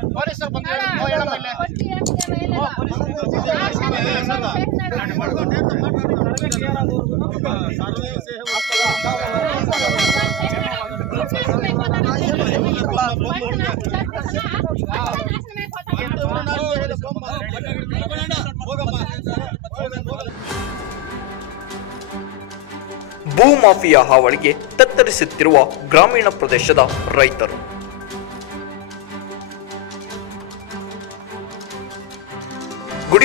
ಪೊಲೀಸರು ಬಂದು. ಭೂ ಮಾಫಿಯಾ ಹಾವಳಿಗೆ ತತ್ತರಿಸುತ್ತಿರುವ ಗ್ರಾಮೀಣ ಪ್ರದೇಶದ ರೈತರು.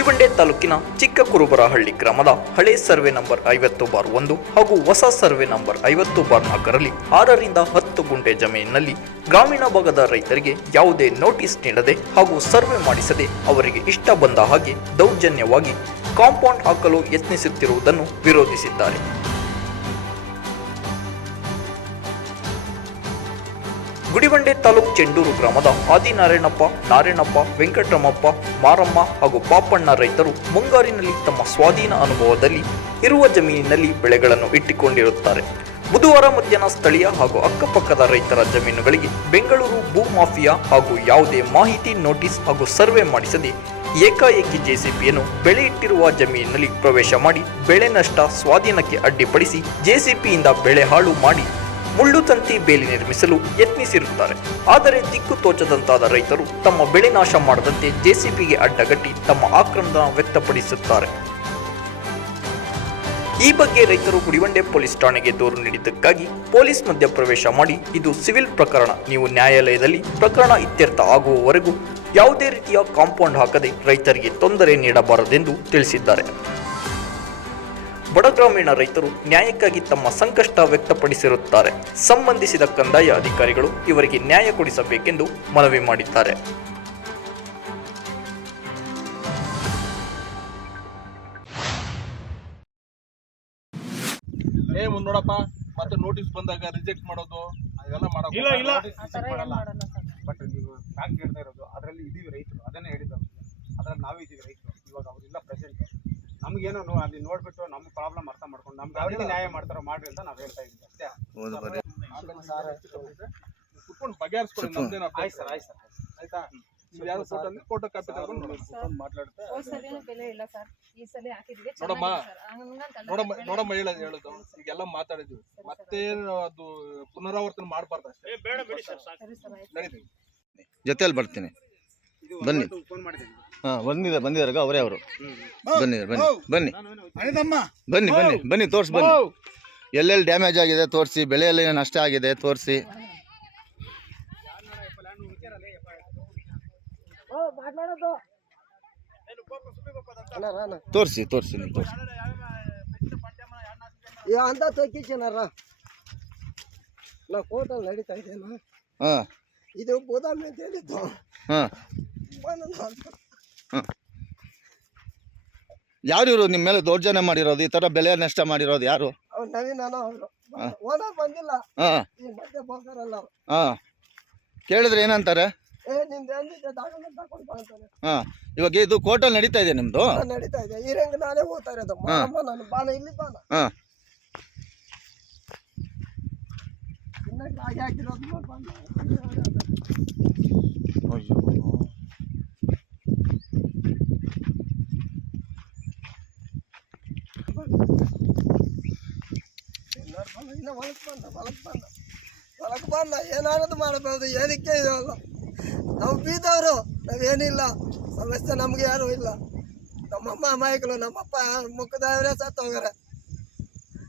ಗುಡಿಬಂಡೆ ತಾಲೂಕಿನ ಚಿಕ್ಕ ಕುರುಬರಹಳ್ಳಿ ಗ್ರಾಮದ ಹಳೆ ಸರ್ವೆ ನಂಬರ್ ಐವತ್ತು ಬಾರ್ ಒಂದು ಹಾಗೂ ಹೊಸ ಸರ್ವೆ ನಂಬರ್ ಐವತ್ತು ಬಾರ್ ನಾಲ್ಕರಲ್ಲಿ ಆರರಿಂದ ಹತ್ತು ಗುಂಟೆ ಜಮೀನಿನಲ್ಲಿ ಗ್ರಾಮೀಣ ಭಾಗದ ರೈತರಿಗೆ ಯಾವುದೇ ನೋಟಿಸ್ ನೀಡದೆ ಹಾಗೂ ಸರ್ವೆ ಮಾಡಿಸದೆ ಅವರಿಗೆ ಇಷ್ಟ ಬಂದ ಹಾಗೆ ದೌರ್ಜನ್ಯವಾಗಿ ಕಾಂಪೌಂಡ್ ಹಾಕಲು ಯತ್ನಿಸುತ್ತಿರುವುದನ್ನು ವಿರೋಧಿಸಿದ್ದಾರೆ. ಗುಡಿಬಂಡೆ ತಾಲೂಕು ಚೆಂಡೂರು ಗ್ರಾಮದ ಆದಿನಾರಾಯಣಪ್ಪ, ನಾರಾಯಣಪ್ಪ, ವೆಂಕಟರಮಪ್ಪ, ಮಾರಮ್ಮ ಹಾಗೂ ಪಾಪಣ್ಣ ರೈತರು ಮುಂಗಾರಿನಲ್ಲಿ ತಮ್ಮ ಸ್ವಾಧೀನ ಅನುಭವದಲ್ಲಿ ಇರುವ ಜಮೀನಿನಲ್ಲಿ ಬೆಳೆಗಳನ್ನು ಇಟ್ಟುಕೊಂಡಿರುತ್ತಾರೆ. ಬುಧವಾರ ಮಧ್ಯಾಹ್ನ ಸ್ಥಳೀಯ ಹಾಗೂ ಅಕ್ಕಪಕ್ಕದ ರೈತರ ಜಮೀನುಗಳಿಗೆ ಬೆಂಗಳೂರು ಭೂ ಮಾಫಿಯಾ ಹಾಗೂ ಯಾವುದೇ ಮಾಹಿತಿ ನೋಟಿಸ್ ಹಾಗೂ ಸರ್ವೆ ಮಾಡಿಸದೆ ಏಕಾಏಕಿ ಜೆಸಿಪಿಯನ್ನು ಬೆಳೆ ಇಟ್ಟಿರುವ ಜಮೀನಿನಲ್ಲಿ ಪ್ರವೇಶ ಮಾಡಿ ಬೆಳೆ ನಷ್ಟ ಸ್ವಾಧೀನಕ್ಕೆ ಅಡ್ಡಿಪಡಿಸಿ ಜೆಸಿಪಿಯಿಂದ ಬೆಳೆ ಹಾಳು ಮಾಡಿ ಮುಳ್ಳು ತಂತಿ ಬೇಲಿ ನಿರ್ಮಿಸಲು ಯತ್ನಿಸಿರುತ್ತಾರೆ. ಆದರೆ ದಿಕ್ಕು ತೋಚದಂತಾದ ರೈತರು ತಮ್ಮ ಬೆಳೆ ನಾಶ ಮಾಡದಂತೆ ಜೆಸಿಬಿಗೆ ಅಡ್ಡಗಟ್ಟಿ ತಮ್ಮ ಆಕ್ರಮದ ವ್ಯಕ್ತಪಡಿಸುತ್ತಾರೆ. ಈ ಬಗ್ಗೆ ರೈತರು ಗುಡಿವಂಡೆ ಪೊಲೀಸ್ ಠಾಣೆಗೆ ದೂರು ನೀಡಿದ್ದಕ್ಕಾಗಿ ಪೊಲೀಸ್ ಮಧ್ಯಪ್ರವೇಶ ಮಾಡಿ ಇದು ಸಿವಿಲ್ ಪ್ರಕರಣ. ನೀವು ನ್ಯಾಯಾಲಯದಲ್ಲಿ ಪ್ರಕರಣ ಇತ್ಯರ್ಥ ಆಗುವವರೆಗೂ ಯಾವುದೇ ರೀತಿಯ ಕಾಂಪೌಂಡ್ ಹಾಕದೆ ರೈತರಿಗೆ ತೊಂದರೆ ನೀಡಬಾರದೆಂದು ತಿಳಿಸಿದ್ದಾರೆ. ಬಡ ಗ್ರಾಮೀಣ ರೈತರು ನ್ಯಾಯಕ್ಕಾಗಿ ತಮ್ಮ ಸಂಕಷ್ಟ ವ್ಯಕ್ತಪಡಿಸಿರುತ್ತಾರೆ. ಸಂಬಂಧಿಸಿದ ಕಂದಾಯ ಅಧಿಕಾರಿಗಳು ಇವರಿಗೆ ನ್ಯಾಯ ಕೊಡಿಸಬೇಕೆಂದು ಮನವಿ ಮಾಡಿದ್ದಾರೆ. ಏ ಮುಂದ್ ನೋಡಪ್ಪ ಮತ್ತೆ ನೋಟಿಸ್ ಬಂದಾಗ ರಿಜೆಕ್ಟ್ ಮಾಡೋದು ಅದೆಲ್ಲ ಮಾಡೋದು ಇಲ್ಲ, ಇಲ್ಲ. ಬಟ್ ನೀವು ಫ್ಯಾಕ್ಟ್ ಹೇಳ್ತಾ ಇರೋದು ಅದರಲ್ಲಿ ಇದೀವಿ ರೈತರು ಅದನ್ನೇ ಹೇಳಿದ್ದು. ಅದ್ರಲ್ಲಿ ನಾವೇ ಇದೀವಿ ರೈತರು. ಇವಾಗ ಅವರಿಲ್ಲ ಪ್ರೆಸೆಂಟ್ ನಮಗೇನೋ ಅಲ್ಲಿ ನೋಡ್ಬಿಟ್ಟು ನಮ್ಮ ಪ್ರಾಬ್ಲಮ್ ಅರ್ಥ ಮಾಡ್ಕೊಂಡು ನಮ್ಗೆ ಅವರಿಗೆ ನ್ಯಾಯ ಮಾಡ್ತಾರೋ ಮಾಡ್ರಿ ಅಂತ ನಾವು ಹೇಳ್ತಾ ಇದ್ದೀವಿ ಅಷ್ಟೇ. ಕುತ್ಕೊಂಡು ಬಗೆಹರಿಸ್ಕೊಳ್ಳಿ ನಮ್ದೇನು ಆಯ್ತು ಸರ್ ಆಯ್ತು ಸರ್. ಆಯ್ತಾ? ನೀವು ಯಾರು ಫೋಟೋ ಅಂದ್ರೆ ಫೋಟೋ ಕಾಪಿ ತಗೊಂಡು ಮಾತಾಡ್ತಾ ಬೆಲೆ ಇಲ್ಲ ಸರ್. ಈ ಸಲ ಹಾಕಿದ್ವಿ. ನೋಡಮ್ಮ. ನೋಡಮ್ಮ ನೋಡಮ್ಮ ಹೇಳೋದು ಹೇಳೋದು. ಈಗೆಲ್ಲ ಮಾತಾಡಿದ್ವಿ. ಮತ್ತೆ ಅದು ಪುನರಾವರ್ತನೆ ಮಾಡಬಾರ್ದು ಅಷ್ಟೇ. ಸರಿ ಸರ್ ಆಯ್ತು. ನಡೀತೀವಿ ಜೊತೆಯಲ್ಲಿ ಬರ್ತೀನಿ. ಬನ್ನಿ. ಹಾ ಬಂದಿದೆ ಬಂದಿದ್ದಾರೆ ಅವರೇ ಅವರು. ಬನ್ನಿ ಬನ್ನಿ ಬನ್ನಿ. ಬನ್ನಿ ಬನ್ನಿ ಬನ್ನಿ ತೋರ್ಸಿ ಬನ್ನಿ. ಎಲ್ಲೆಲ್ಲಿ ಡ್ಯಾಮೇಜ್ ಆಗಿದೆ ತೋರಿಸಿ ಬೆಳೆಯಲ್ಲಿ ನಷ್ಟ ಆಗಿದೆ ತೋರಿಸಿ. ತೋರಿಸಿ ತೋರಿಸಿ ನೀವು ತೋರಿಸಿ. ಅಂತ ತೊಕ್ಕಿಸಿನಾರ ನಾ ಕೋಟಲ್ಲಿ ನಡೀತಾ ಇದ್ದೇನು. ಹಾಂ. ಇದು ಗೋದಾಮಿ ಅಂತ ಹೇಳಿದ್ದು. ಹಾಂ. ಯಾರು ಇವರು ನಿಮ್ಮ ಮೇಲೆ ದೌರ್ಜನ್ಯ ಮಾಡಿರೋದು? ಈ ತರ ಬೆಲೆ ನಷ್ಟ ಮಾಡಿರೋದು ಯಾರು? ಓನರ್ ಬಂದಿಲ್ಲ. ಈ ಮಧ್ಯೆ ಬೋಕರಲ್ಲ ಅವ್ರು. ಹಾ. ಕೇಳಿದ್ರೆ ಏನಂತಾರೆ? ಏ ನಿಮ್ದು ಎಂದಿದೆ ದಾಖಲೆ ತಗೊಂಡು ಬಾ ಅಂತಾರೆ. ಹಾ. ಇವಾಗ ಇದು ಕೋರ್ಟಲ್ಲಿ ನಡೀತಾ ಇದೆ ನಿಮ್ದು? ನಾನ್ ನಡೀತಾ ಇದೆ. ಈ ರಂಗ ನಾನೇ ಹೋಗ್ತಾ ಇರೋದು. ಮಾರಮ್ಮ ನಾನು. ಬಾನ ಇಲ್ಲಿ ಬಾನ ಹಾ. ಇನ್ನ ರಾಗಿ ಹಾಕಿರೋದು ನೋಡ್ ಬಾನ. ಎಲ್ಲಾರ್ ಬಂದ, ಇನ್ನ ಹೊಲಕ್ ಬಂದ ಬಂದ. ಏನಾಗೋದು ಮಾಡಬಹುದು ಏನಕ್ಕೆ ಇದಲ್ಲ? ನಾವು ಬೀದವರು ನಾವೇನಿಲ್ಲ. ಸಮಸ್ಯೆ ನಮ್ಗೆ ಯಾರು ಇಲ್ಲ. ನಮ್ಮಮ್ಮ ಅಮಾಯಕರು ನಮ್ಮಪ್ಪ ಮುಖದವರೇ ಸತ್ತು ಹೋಗ್ಯಾರೆ.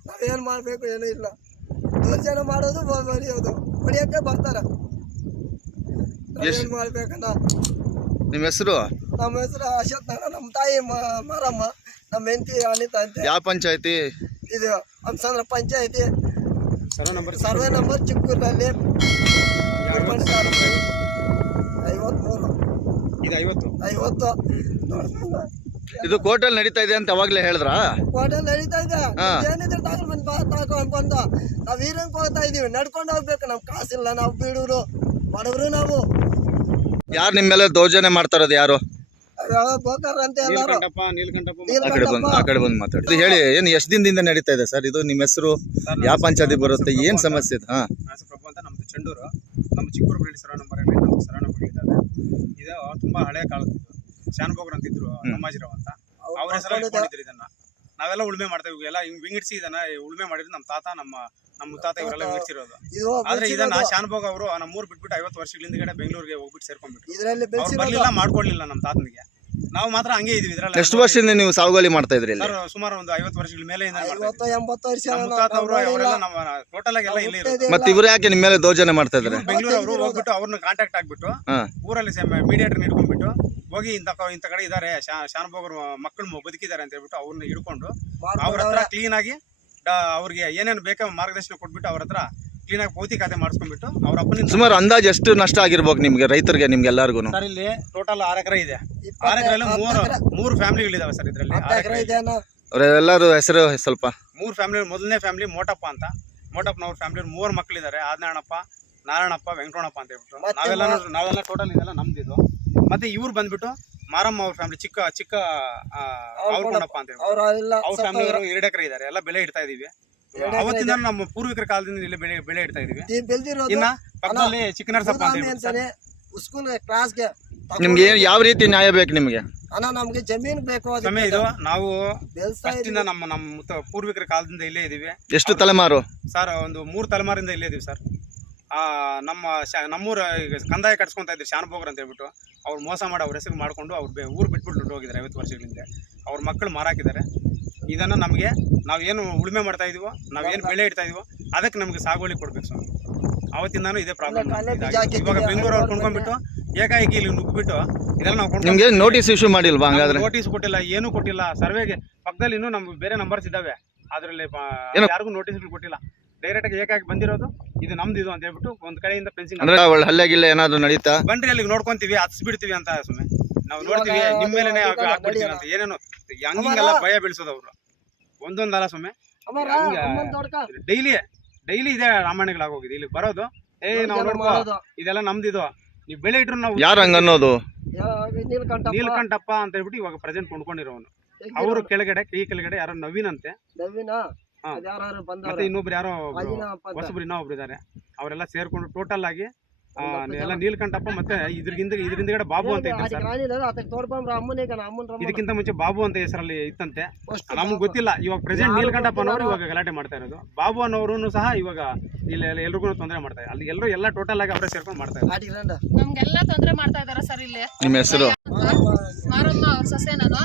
ನಾವೇನು ಮಾಡಬೇಕು ಏನೂ ಇಲ್ಲ. ದೂರ್ಜನ ಮಾಡೋದು ಹೊಡಿಯೋದು ಹೊಡಿಯೋಕ್ಕೆ ಬರ್ತಾರೆ. ಏನು ಮಾಡ್ಬೇಕನ್ನ ನಿಮ್ಮ ಹೆಸರು? ನಮ್ಮ ಹೆಸರು ಅಶೋಕ್ ನಮ್ಮ ತಾಯಿ ಮಾರಮ್ಮ. ನಮ್ಮ ಹೆಂಡತಿ ಅನಿತಾ ಅಂತೆ. ಯಾವ ಪಂಚಾಯತಿ? ಇದು ಹಂಸಂದ್ರ ಪಂಚಾಯತಿ. ಸರ್ವೆ ನಂಬರ್ ಸರ್ವೆ ನಂಬರ್ ಚಿಕ್ಕೂರಿನಲ್ಲಿ ಐವತ್ಮೂರು. ಇದು ಐವತ್ತು? ಐವತ್ತು. ಇದು ಕೋರ್ಟಲ್ಲಿ ನಡೀತಾ ಇದೆ ಅಂತ ಅವಾಗಲೇ ಹೇಳಿದ್ರಾ? ಕೋಟಲ್ ನಡೀತಾ ಇದೆ. ಏನಿದ್ರೆ ತಗೊಂಡ್ ಬಂದು ಬಾ ಬಂದ ನಾವ್ ನಾವು ಹೀರಂಗ್ ಹೋಗ್ತಾ ಇದೀವಿ. ನಡ್ಕೊಂಡು ಹೋಗ್ಬೇಕು. ನಮ್ ಕಾಸಿಲ್ಲ. ನಾವು ಬೀಡೂರು ಬಡವರು ನಾವು. ಯಾರು ನಿಮ್ಮ ಮೇಲೆ ದೌರ್ಜನ್ಯ ಮಾಡ್ತಾರದು ಯಾರು? ಕಡೆ ಬಂದು ಮಾತಾಡಿ. ಹೇಳಿ ಏನು ಎಷ್ಟು ದಿನದಿಂದ ನಡೀತಾ ಇದೆ ಸರ್? ಇದು ನಿಮ್ಮ ಹೆಸರು ಯಾವ ಪಂಚಾಯತಿ ಬರುತ್ತೆ? ಏನ್ ಸಮಸ್ಯೆ ಇದೆ? ಹಾ. ಪ್ರಭು ಅಂತ ನಮ್ದು ಚೆಂಡೂರು. ನಮ್ಮ ಚಿಕ್ಕೂರು ಸರಣ ಮರಳಿ ನಮ್ಮ ಸರಣಗಳಿದ್ದಾವೆ ಇದು ತುಂಬಾ ಹಳೆ ಕಾಲದ್ದು. ಶಾನ್ಭೋಗ್ರು ಅಂತಿದ್ರು ನಮ್ಮಾಜಿರಾವ್ ಅಂತ. ಅವ್ರ ಹೆಸರಲ್ಲಿ ಇಟ್ಕೊಂಡಿದ್ರು ಇದನ್ನ. ನಾವೆಲ್ಲ ಉಳ್ಮೆ ಮಾಡ್ತೇವೆ ಇವೆಲ್ಲ ಹಿಂಗ್ ವಿಂಗಡಿಸಿ ಇದನ್ನ ಉಳ್ಮೆ ಮಾಡಿದ್ರು ನಮ್ಮ ತಾತ ನಮ್ಮ ನಮ್ಮ ತಾತ ಇವರೆಲ್ಲ ವಿಂಗಡಿಸಿರೋದು. ಆದ್ರೆ ಇದನ್ನ ಶಾನಭೋಗ ಅವರು ನಮ್ಮ ಊರ್ ಬಿಟ್ಬಿಟ್ಟು ಐವತ್ತು ವರ್ಷಗಳಿಂದ ಹಿಂದ್ಗಡೆ ಬೆಂಗಳೂರಿಗೆ ಹೋಗ್ಬಿಟ್ಟು ಸೇರ್ಕೊಂಡ್ಬಿಟ್ಟು ಬರ್ಲಿಲ್ಲ ಮಾಡ್ಕೊಡ್ಲಿಲ್ಲ ನಮ್ಮ ತಾತನಿಗೆ. ನಾವು ಮಾತ್ರ ಹಂಗೆ ಇದೀವಿ ಇದ್ರಲ್ಲಿ. ಎಷ್ಟು ವರ್ಷದಿಂದ ನೀವು ಸಾಗುವಳಿ ಮಾಡ್ತಾ ಇದ್ರಿ ಇಲ್ಲಿ? ಸರ್ ಸುಮಾರು ಒಂದು ಐವತ್ತು ವರ್ಷಗಳ ಮೇಲೆ ಐವತ್ತು ಎಂಬತ್ತು ವರ್ಷ ನಮ್ಮ ಅವರೆಲ್ಲ ಟೋಟಲ್ ಆಗಿ ಎಲ್ಲ ಇಲ್ಲೇ ಇರೋದು. ಮತ್ತೆ ಇವ್ರು ಯಾಕೆ ನಿಮ್ಮ ಮೇಲೆ ದೌರ್ಜನ್ಯ ಮಾಡ್ತಾ ಇದ್ರೆ? ಬೆಂಗಳೂರು ಅವರು ಹೋಗ್ಬಿಟ್ಟು ಅವ್ರನ್ನ ಕಾಂಟ್ಯಾಕ್ಟ್ ಆಗ್ಬಿಟ್ಟು ಹಾ. ಊರಲ್ಲಿ ಮೀಡಿಯೇಟರ್ ಹಿಡ್ಕೊಂಡ್ಬಿಟ್ಟು ಹೋಗಿ ಇಂತ ಕ- ಇಂತ ಕಡೆ ಇದಾರೆ ಶಾನಭೋಗರು ಮಕ್ಕಳು ಬದುಕಿದ್ದಾರೆ ಅಂತ ಹೇಳ್ಬಿಟ್ಟು ಅವ್ರನ್ನ ಹಿಡ್ಕೊಂಡು ಅವ್ರ ಹತ್ರ ಕ್ಲೀನ್ ಆಗಿ ಡ- ಅವ್ರಿಗೆ ಏನೇನು ಬೇಕೋ ಮಾರ್ಗದರ್ಶನ ಕೊಟ್ಬಿಟ್ಟು ಅವ್ರ ಹತ್ರ ಕ್ಲೀನ್ ಆಗಿ ಪೌತಿ ಖಾತೆ ಮಾಡಿಸ್ಕೊಂಡ್ಬಿಟ್ಟು ಅವ್ರ ಅಪ್ಪನಿಂದ ಸುಮಾರು ಅಂದಾಜು ಎಷ್ಟು ನಷ್ಟ ಆಗಿರ್ಬೇಕು ನಿಮ್ಗೆ ರೈತರಿಗೆ ನಿಮ್ಗೆ ಎಲ್ಲಾರ್ಗು ಸರ್ ಇಲ್ಲಿ ಟೋಟಲ್ ಆರು ಎಕರೆ ಇದೆ. ಆರು ಎಕರೆಯಲ್ಲಿ ಮೂರು ಮೂರು ಫ್ಯಾಮಿಲಿಗಳಿದಾವೆ ಸರ್ ಇದರಲ್ಲಿ. ಅವರೆಲ್ಲರೂ ಹೆಸರು ಸ್ವಲ್ಪ. ಮೂರು ಫ್ಯಾಮಿಲಿ ಮೊದಲನೇ ಫ್ಯಾಮಿಲಿ ಮೋಟಪ್ಪ ಅಂತ. ಮೋಟಪ್ಪನವ್ರ ಫ್ಯಾಮಿಲಿ ಮೂರು ಮಕ್ಕಳಿದ್ದಾರೆ ಆದ್ನಾರಾಯಣಪ್ಪ ನಾರಾಯಣಪ್ಪ ವೆಂಕಟಣಪ್ಪ ಅಂತ ಹೇಳ್ಬಿಟ್ಟು. ನಾವೆಲ್ಲ ನಾವೆಲ್ಲ ಟೋಟಲ್ ಇದೆಲ್ಲ ನಮ್ದಿದು ಮತ್ತೆ ಇವ್ರು ಬಂದ್ಬಿಟ್ಟು ಮಾರಮ್ಮ ಅವ್ರ ಫ್ಯಾಮಿಲಿ ಚಿಕ್ಕ ಚಿಕ್ಕ ಆ, ಅವ್ರ ಕೊಂಡಪ್ಪ ಅಂತ ಹೇಳಿ ಅವ್ರ ಎಲ್ಲ ಅವ್ರ ಫ್ಯಾಮಿಲಿ ಅವರು ಎರಡು ಎಕರೆ ಇದ್ದಾರೆ ಎಲ್ಲ ಬೆಲೆ ಇಡ್ತಾ ಇದೀವಿ. ಅವತ್ತಿಂದ ನಮ್ಮ ಪೂರ್ವಿಕರ ಕಾಲದಿಂದ ಇಲ್ಲಿ ಬೆಳೆ ಬೆಳೆ ಇಡ್ತಾ ಇದೀವಿ. ಈ ಬೆಳ್ದಿರೋದು ಇನ್ನ ಪಕ್ಕದಲ್ಲಿ ಚಿಕ್ಕನರಸಪ್ಪ ಅಂತ ಗುರುರಾಮಿ ಅಂತಾನೆ ಸ್ಕೂಲ್ ಕ್ಲಾಸ್ಗೆ ನಿಮ್ಗೆ ಏನ್- ಯಾವ ರೀತಿ ನ್ಯಾಯ ಬೇಕು ನಿಮ್ಗೆ? ಅಣ್ಣ ನಮ್ಗೆ ಜಮೀನು ಬೇಕು ಸ್ವಾಮಿ ಇದು. ನಾವು ಬೆಳೆಸ್ತಾ ನಮ್ಮ ನಮ್ಮ ಮುತ್ತ ಪೂರ್ವಿಕರ ಕಾಲದಿಂದ ಇಲ್ಲೇ ಇದೀವಿ. ಎಷ್ಟು ತಲೆಮಾರು? ಸರ್ ಒಂದು ಮೂರು ತಲೆಮಾರಿಂದ ಇಲ್ಲೇ ಇದೀವಿ ಸರ್. ಆ, ನಮ್ಮ ಶಾ ನಮ್ಮೂರ ಈಗ ಕಂದಾಯ ಕಟ್ಸ್ಕೊಂತ ಇದ್ರು ಶಾನಭೋಗ್ರ ಅಂತ ಹೇಳ್ಬಿಟ್ಟು ಅವ್ರು ಮೋಸ ಮಾಡಿ ಅವ್ರ ಹೆಸರು ಮಾಡ್ಕೊಂಡು ಅವ್ರು ಬೆ ಊರು ಬಿಟ್ಬಿಟ್ಟು ಹೋಗಿದ್ದಾರೆ ಐವತ್ತು ವರ್ಷಗಳಿಂದ. ಅವ್ರ ಮಕ್ಕಳು ಮಾರಾಕಿದ್ದಾರೆ. ಇದನ್ನು ನಮಗೆ ನಾವೇನು ಉಳುಮೆ ಮಾಡ್ತಾ ಇದೀವೋ ನಾವೇನು ಬೆಳೆ ಇಡ್ತಾ ಇದೀವೋ ಅದಕ್ಕೆ ನಮಗೆ ಸಾಗುವಳಿ ಕೊಡ್ಬೇಕು ಸ್ವಾಮಿ. ಅವತ್ತಿಂದಾನು ಇದೇ ಪ್ರಾಬ್ಲಮ್ ಇವಾಗ ಬೆಂಗಳೂರು ಅವ್ರು ಕೊಂಡ್ಕೊಂಡ್ಬಿಟ್ಟು ಏಕಾಏಕಿ ಇಲ್ಲಿ ನುಗ್ಬಿಟ್ಟು ಇದೆಲ್ಲ ನಾವು ನಿಮ್ಗೆ ನೋಟಿಸ್ ಇಶ್ಯೂ ಮಾಡಿಲ್ವಾ ಹಂಗಾದ್ರೆ? ನೋಟಿಸ್ ಕೊಟ್ಟಿಲ್ಲ ಏನೂ ಕೊಟ್ಟಿಲ್ಲ. ಸರ್ವೆಗೆ ಪಕ್ಕದಲ್ಲಿ ಇನ್ನೂ ನಮ್ಗೆ ಬೇರೆ ನಂಬರ್ಸ್ ಇದ್ದಾವೆ. ಅದರಲ್ಲಿ? ಯಾರಿಗೂ ನೋಟಿಸ್ಗಳು ಕೊಟ್ಟಿಲ್ಲ. ಡೈರೆಕ್ಟ್ ಆಗಿ ಏಕಾಗಿ ಬಂದಿರೋದು ಇದು ನಮ್ದು ಇದು ಅಂತ ಹೇಳ್ಬಿಟ್ಟು ಒಂದ್ ಕಡೆಯಿಂದ ಫೆನ್ಸಿಂಗ್ ಅಂದ್ರೆ ಒಳ್ಳೆ ಹಲ್ಲೆ ಗಿಲ್ಲೆ ಏನಾದ್ರು ನಡೀತಾ? ಬನ್ರಿ ಅಲ್ಲಿಗೆ ನೋಡ್ಕೊಂತೀವಿ ಹತ್ಸ್ಬಿಡ್ತೀವಿ ಅಂತ ಸುಮ್ಮನೆ ನಾವು ನೋಡ್ತೀವಿ ನಿಮ್ಮ ಮೇಲೆ ಮೇಲೆನೆ ಹಾಕ್ಬಿಡ್ತೀವಿ ಅಂತ. ಏನೇನು ಹಂಗಿಂಗೆಲ್ಲ ಭಯ ಬೆಳೆಸೋದು ಅವ್ರು. ಒಂದೊಂದಲ್ಲ ಸುಮ್ಮನೆ ಸ್ವಾಮಿ. ದೊಡ್ಕ ಡೈಲಿ ಇದೆ ರಾಮಾಯಣಗಳಾಗೋಗಿದೆ ಇಲ್ಲಿ ಬರೋದು. ಏ ನಾವು ನೋಡ್ಕೋ. ಮಾಡೋದು ಇದೆಲ್ಲ ನಮ್ದಿದು. ನೀವು ಬೆಳೆ ಇಟ್ರು ನಾವು ಯಾರು ಹಂಗ ಅನ್ನೋದು? ನೀಲ್ಕಂಠಪ್ಪ. ಅಂತ ಹೇಳ್ಬಿಟ್ಟು ಇವಾಗ ಪ್ರೆಸೆಂಟ್ ಕೊಂಡ್ಕೊಂಡಿರೋನು. ಅವರು ಕೆಳಗಡೆ ಕೈ ಕೆಳಗಡೆ ಯಾರೋ ನವೀನ್ ಅಂತೆ ನವೀನ? ಹಾ. ಅದ್ಯಾರು ಮತ್ತೆ ಇನ್ನೊಬ್ರು ಯಾರೋ ಹೊಸಬ್ರು ಇನ್ನೊಬ್ರು ಇದಾರೆ. ಅವರೆಲ್ಲ ಸೇರ್ಕೊಂಡು ಟೋಟಲ್ ಆಗಿ ಎಲ್ಲ. ನೀಲ್ಕಂಠಪ್ಪ ಮತ್ತೆ ಇದ್ರಿಂದ ಇದ್ರಿಂದಗಡೆ ಬಾಬು ಅಂತ ಅದಕ್ಕೆ ಸರ್ ಇದಕ್ಕಿಂತ ಮುಂಚೆ ಬಾಬು ಅಂತ ಹೆಸರಲ್ಲಿ ಇತ್ತಂತೆ. ನಮ್ಗೆ ಗೊತ್ತಿಲ್ಲ. ಇವಾಗ ಪ್ರೆಸೆಂಟ್ ನೀಲ್ಕಂಠಪ್ಪ ಅನ್ನೋರು ಇವಾಗ ಗಲಾಟೆ ಮಾಡ್ತಾ ಇರೋದು. ಬಾಬು ಅನ್ನೋರು ಸಹ ಇವಾಗ ಇಲ್ಲಿ ಎಲ್ರಿಗೂ ತೊಂದರೆ ಮಾಡ್ತಾರೆ ಅಲ್ಲಿ ಎಲ್ಲರೂ ಎಲ್ಲ ಟೋಟಲ್ ಆಗಿ ಅವರೇ ಸೇರ್ಕೊಂಡು ಮಾಡ್ತಾ ಇದ್ದಾರೆ. ಆಟಿಗೆ ನಮ್ಗೆಲ್ಲ ತೊಂದ್ರೆ ಮಾಡ್ತಾ ಇದಾರೆ ಸರ್ ಇಲ್ಲಿ. ನಿಮ್ಮ ಹೆಸರು? ಮಾರಮ್ಮ ಅವ್ರ ಸೊಸೆ ನಾನು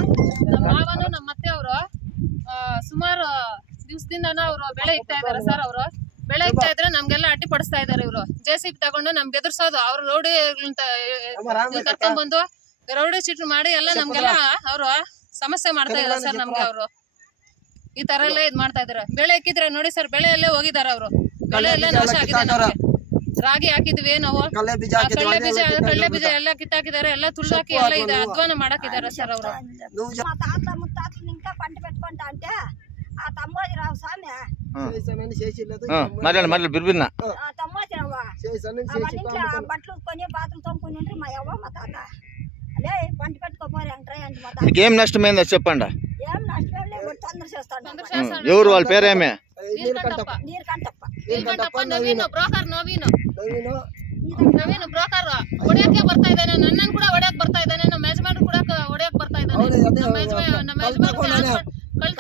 ನಮ್ಮ ಮಾವನು ನಮ್ಮ ಮತ್ತೆ ಅವರು ಸುಮಾರು ದಿವಸದಿಂದ ಅವರು ಬೆಳೆ ಇಕ್ತಾ ಇದಾರೆ ಸರ್ ಅವರು. ಬೆಳೆ ಇಕ್ತಾ ಇದ್ರೆ ನಮ್ಗೆಲ್ಲ ಅಡ್ಡಿ ಪಡಿಸ್ತಾ ಇದಾರೆ ಇವರು. ಜೆಸಿಬಿ ತಗೊಂಡು ನಮ್ಗೆ ಎದುರ್ಸೋದು. ಅವ್ರ ರೌಡಿ ಕರ್ಕೊಂಡ್ ಬಂದು ರೌಡಿ ಚೀಟ್ ಮಾಡಿ ಎಲ್ಲ ನಮ್ಗೆಲ್ಲ ಅವರು ಸಮಸ್ಯೆ ಮಾಡ್ತಾ ಇದಾರೆ ಸರ್ ನಮ್ಗೆ ಅವರು. ಈ ತರ ಎಲ್ಲ ಇದ್ ಮಾಡ್ತಾ ಇದಾರೆ. ಬೆಳೆ ಇಕ್ಕಿದ್ರೆ ನೋಡಿ ಸರ್ ಬೆಳೆ ಎಲ್ಲೇ ಹೋಗಿದಾರೆ ಅವರು. ಬೆಳೆ ಎಲ್ಲ ನಾಶ ಆಗಿದೆ ನಮ್ಗೆ. ರಾಗಿ ಹಾಕಿದ್ವಿ ನಾವು. ಕಳ್ಳೆ ಬೀಜ ಹಾಕಿದ್ರು, ಕಳ್ಳೆ ಬೀಜ ಎಲ್ಲ ಕಿತ್ತಾಕಿದಾರೆ ಎಲ್ಲ ತುಳ್ದಾಕಿ ಎಲ್ಲ ಇದೆ. ಅಧ್ವಾನ ಮಾಡಾಕಿದಾರೆ ಸರ್ ಅವರು. నువ్వు మా తాతల ముత్తాతలు ఇంకా పంట పెట్టుకుంటా అంటే ఆ తమ్మోజీరావు స్వామి చేసానని చేసిలేదు ಹಾ ಮಾತಾಡಿ ಮಾತಾಡಿ ಬಿರ್ಬಿನ್ನ ఆ తమ్మోజీరావు చేసానని అవన్నీ చేసి ఇట్లా బట్టలు కొని బాతులు తోముకొని ఉంటే మా అవ్వ మా తాత అదే పంట పెట్టుకోపోరు ఎంట్రై అంటే మా తాత మీకు ఏం నష్టమైందో చెప్పండి ఏం నష్టం లేదు తొందర చేస్తాడు తొందర ಹ್ಮ್. చేస్తాడు. ఎవరు వాళ్ళ పేరేమే ನೀಲ್ಕಂಠಪ್ಪ నీరు కంటప్ప ನೀಲ್ಕಂಠಪ್ಪ ನವೀನ್ ಬ್ರೋಕರ್ ನವೀನ್ నవీను ನವೀನ್ ಬ್ರೋಕರ್ ಹೊಡೆಯಕ್ಕೆ ಬರ್ತಾ ಇದ್ದಾನೆ ನನ್ನನ್ ಕೂಡ ಹೊಡೆಯಕ್ ಬರ್ತಾ ಇದ್ದಾನೆ ನಮ್ಮ ಯಜಮಾನ್ ಕೂಡ ಹೊಡೆಯಕ್ ಬರ್ತಾ ಇದ್ದಾನೆ ಹೌದು, ಅದೇ ನಮ್ಮ ಯಜಮಾನ್ ನಮ್ಮ ಯಜಮಾನ್ ಕಳ್ತ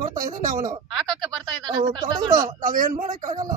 ಬರ್ತಾ ಇದ್ದಾನೆ ಅವನು. ಹಾಕಕ್ಕೆ ಬರ್ತಾ ಇದ್ದಾನೆ ನಾವು ಮಾಡಕ್ ಆಗಲ್ಲ ತೊಳೆದ್ರು ನಾವೇನ್ ಮಾಡಕ್ಕಾಗಲ್ಲ.